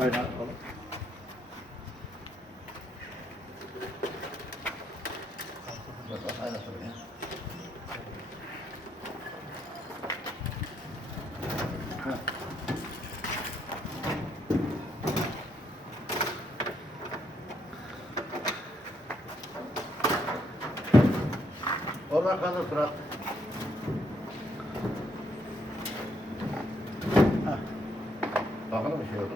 Aynen bakalım. Aynen tabii. Oradan kalır Fırat. Bakalım bir şey olur.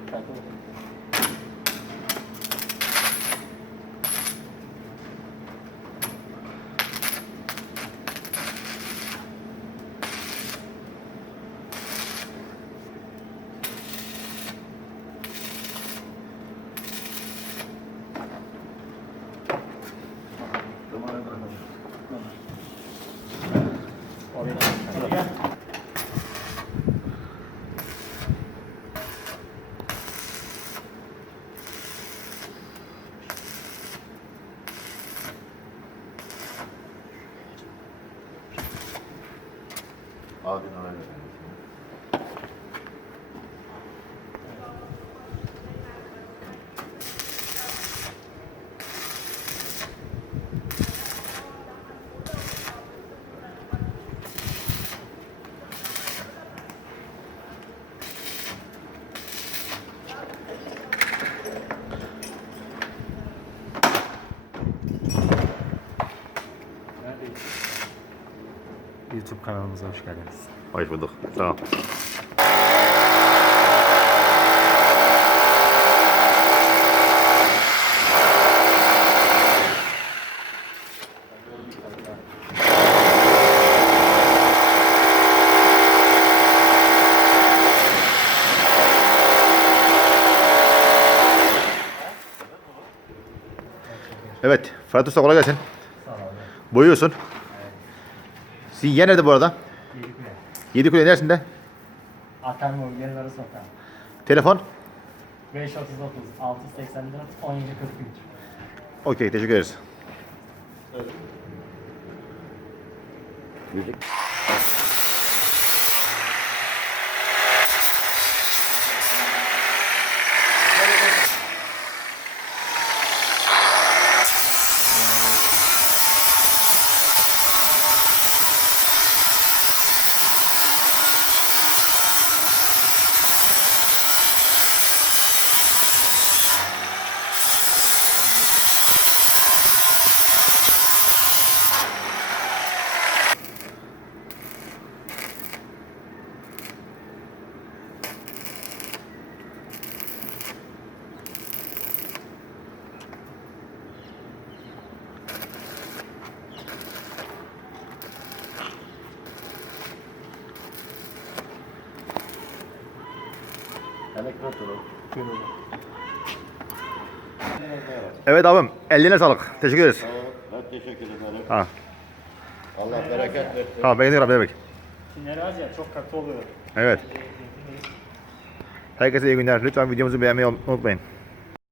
Abin oraya geldi. YouTube kanalımıza hoş geldiniz. Hoş bulduk. Sağ ol. Evet, Fırat Usta kolay gelsin. Sağ ol abi. Boyuyorsun. Sizin yer nerede bu arada? Yedikule. Yedikule neresinde? Atar Mobilyaları Sokağı. Telefon? 539 684 1743. Okey, teşekkür ederiz. Müzik. Evet abim, eline sağlık. Teşekkür ederiz. Ben teşekkür ederim. Ha, Allah bereket versin. tamam ben gidiyorum demek. Kinleri az ya çok katı oluyor. Evet. Herkese iyi günler. Lütfen videomuzu beğenmeyi unutmayın.